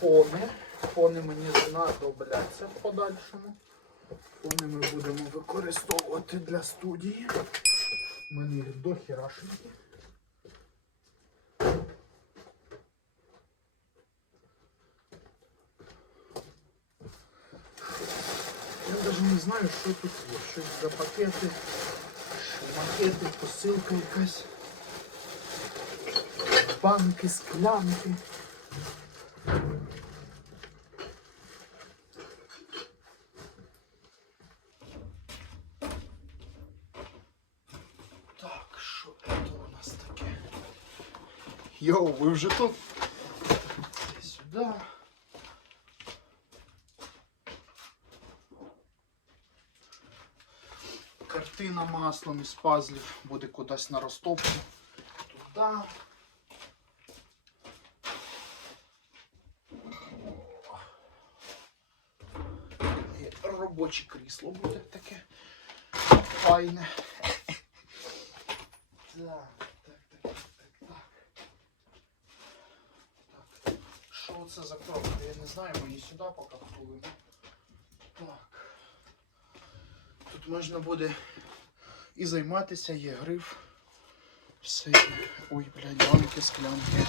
фони. Фони мені знадобляться в подальшому. Фони ми будемо використовувати для студії. У мене їх дохерашенки. Я навіть не знаю, що тут є. Щось за пакети, макети, посилка якась. Банки, склянки. Так, що це у нас таке? Йоу, ви вже тут? Сюди. Картина маслом із пазлів буде кудись на розтопку. Туди. І робоче крісло буде таке файне. Так, так, так, так, так. Так. Що це за? Я не знаю, ми її сюди поки втулимо. Так. Тут можна буде і займатися, є гриф. Все. Ой, блядь, банки, склянки.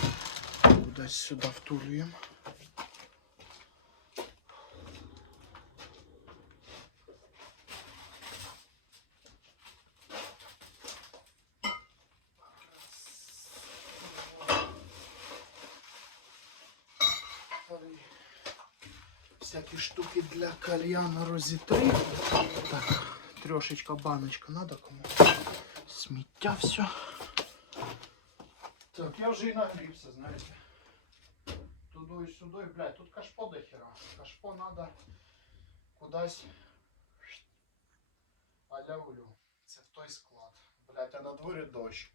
Кудись сюди втулюємо. Всякі штуки для кальяна розітри. Так, трошечка баночка надо кому. Сміття все. Так, я вже і нагрівся, знаєте. Туди і сюди, блядь, тут кашпо до хера. Кашпо надо кудись. Аля улю. Це в той склад. Блядь, а на дворі дощ.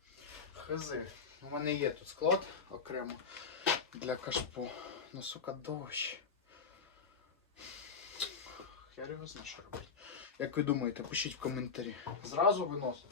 Хизи. У мене є тут склад окремо для кашпо. Ну, сука, дощ. Я його знаю, що робити. Як ви думаєте, пишіть в коментарі. Зразу виносити?